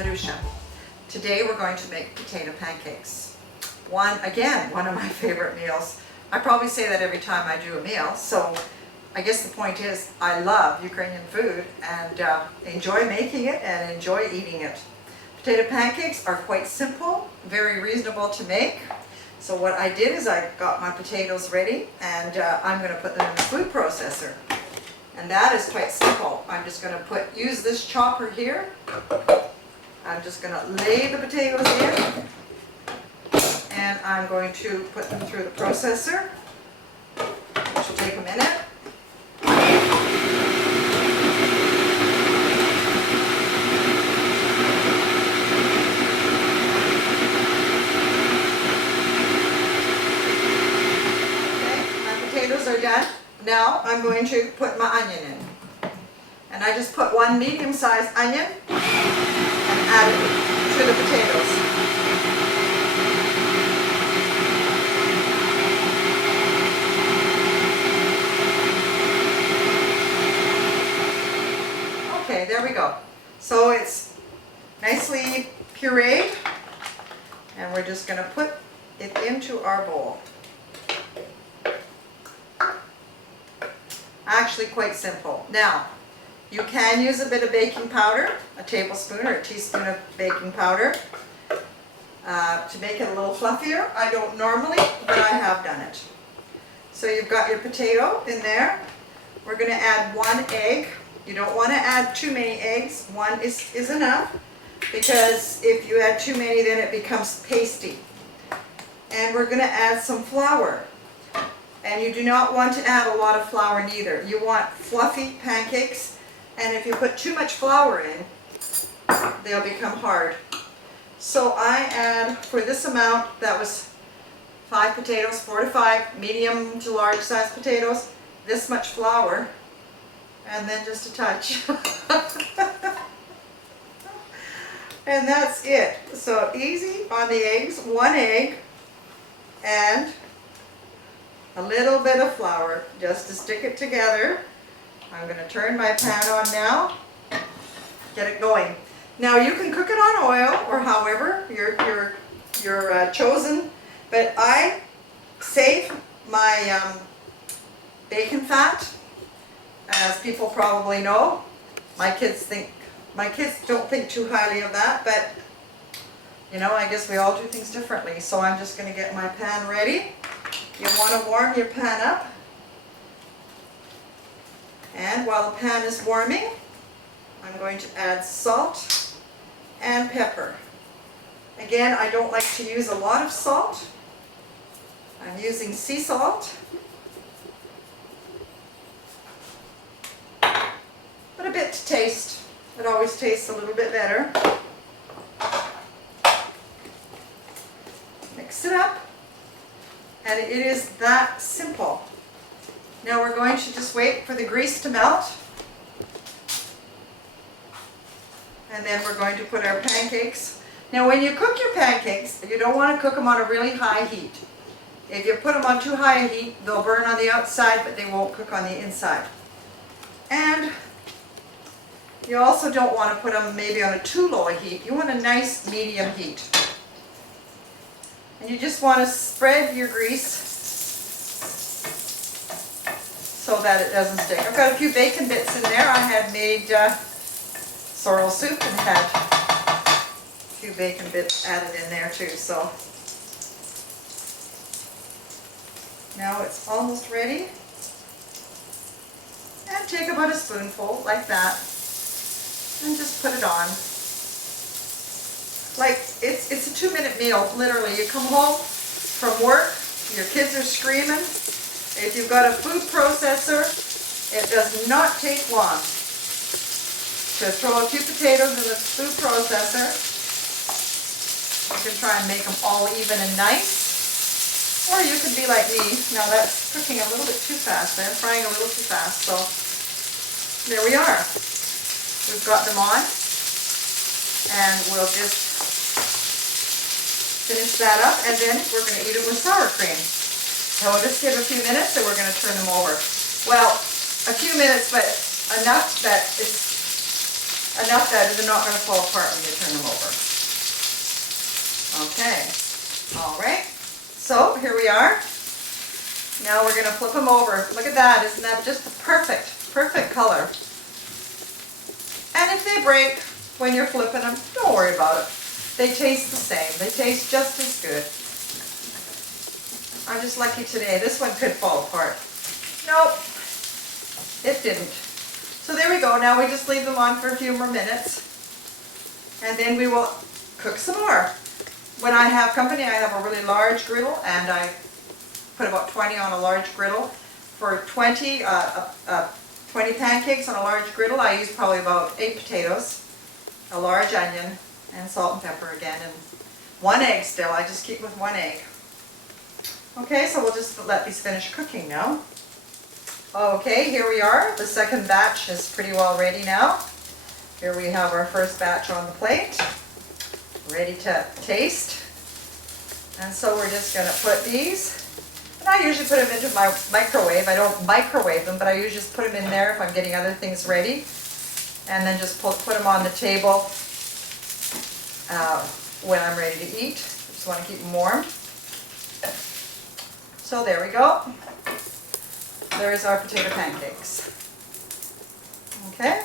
Marusha. Today we're going to make potato pancakes. One of my favorite meals. I probably say that every time I do a meal, so I guess the point is I love Ukrainian food and enjoy making it and enjoy eating it. Potato pancakes are quite simple, very reasonable to make. So what I did is I got my potatoes ready and I'm going to put them in the food processor. And that is quite simple. I'm just going to use this chopper here. I'm just going to lay the potatoes in and I'm going to put them through the processor, which will take a minute. Are done. Now I'm going to put my onion in. And I just put one medium-sized onion and add it to the potatoes. Okay, there we go. So it's nicely pureed and we're just going to put it into our bowl. Actually quite simple. Now, you can use a bit of baking powder, a tablespoon or a teaspoon of baking powder to make it a little fluffier. I don't normally, but I have done it. So you've got your potato in there. We're going to add 1 egg. You don't want to add too many eggs. 1 is enough, because if you add too many then it becomes pasty. And we're going to add some flour. And you do not want to add a lot of flour neither. You want fluffy pancakes, and if you put too much flour in, they'll become hard. So I add, for this amount, that was 5 potatoes, 4 to 5 medium to large size potatoes, this much flour, and then just a touch. And that's it. So easy on the eggs, 1 egg, and a little bit of flour just to stick it together. I'm going to turn my pan on now, get it going. Now you can cook it on oil or however you're chosen, but I save my bacon fat, as people probably know. My kids don't think too highly of that, but you know, I guess we all do things differently. So I'm just going to get my pan ready. You want to warm your pan up, and while the pan is warming, I'm going to add salt and pepper. Again, I don't like to use a lot of salt. I'm using sea salt, but a bit to taste. It always tastes a little bit better. Mix it up. And it is that simple. Now we're going to just wait for the grease to melt. And then we're going to put our pancakes. Now when you cook your pancakes, you don't want to cook them on a really high heat. If you put them on too high a heat, they'll burn on the outside, but they won't cook on the inside. And you also don't want to put them maybe on a too low a heat. You want a nice medium heat. And you just want to spread your grease so that it doesn't stick. I've got a few bacon bits in there. I had made sorrel soup and had a few bacon bits added in there too. So now it's almost ready. And take about a spoonful like that and just put it on. Like, it's a 2-minute meal, literally. You come home from work, your kids are screaming. If you've got a food processor, it does not take long to throw a few potatoes in the food processor. You can try and make them all even and nice. Or you could be like me. Now that's cooking a little bit too fast. I'm frying a little too fast. So there we are. We've got them on. And we'll just finish that up, and then we're going to eat it with sour cream. So we'll just give a few minutes and we're going to turn them over. Well, a few minutes, but enough that it's enough that they're not going to fall apart when you turn them over. Okay, all right. So here we are. Now we're going to flip them over. Look at that, isn't that just the perfect color? And if they break when you're flipping them, don't worry about it. They taste the same. They taste just as good. I'm just lucky today. This one could fall apart. Nope, it didn't. So there we go. Now we just leave them on for a few more minutes. And then we will cook some more. When I have company, I have a really large griddle, and I put about 20 on a large griddle. For 20 pancakes on a large griddle, I use probably about 8 potatoes, a large onion, and salt and pepper again, and 1 egg still. I just keep with 1 egg. Okay, so we'll just let these finish cooking now. Okay, here we are. The second batch is pretty well ready now. Here we have our first batch on the plate, ready to taste. And so we're just going to put these, and I usually put them into my microwave. I don't microwave them, but I usually just put them in there if I'm getting other things ready. And then just put them on the table when I'm ready to eat. Just want to keep them warm. So there we go. There's our potato pancakes. Okay?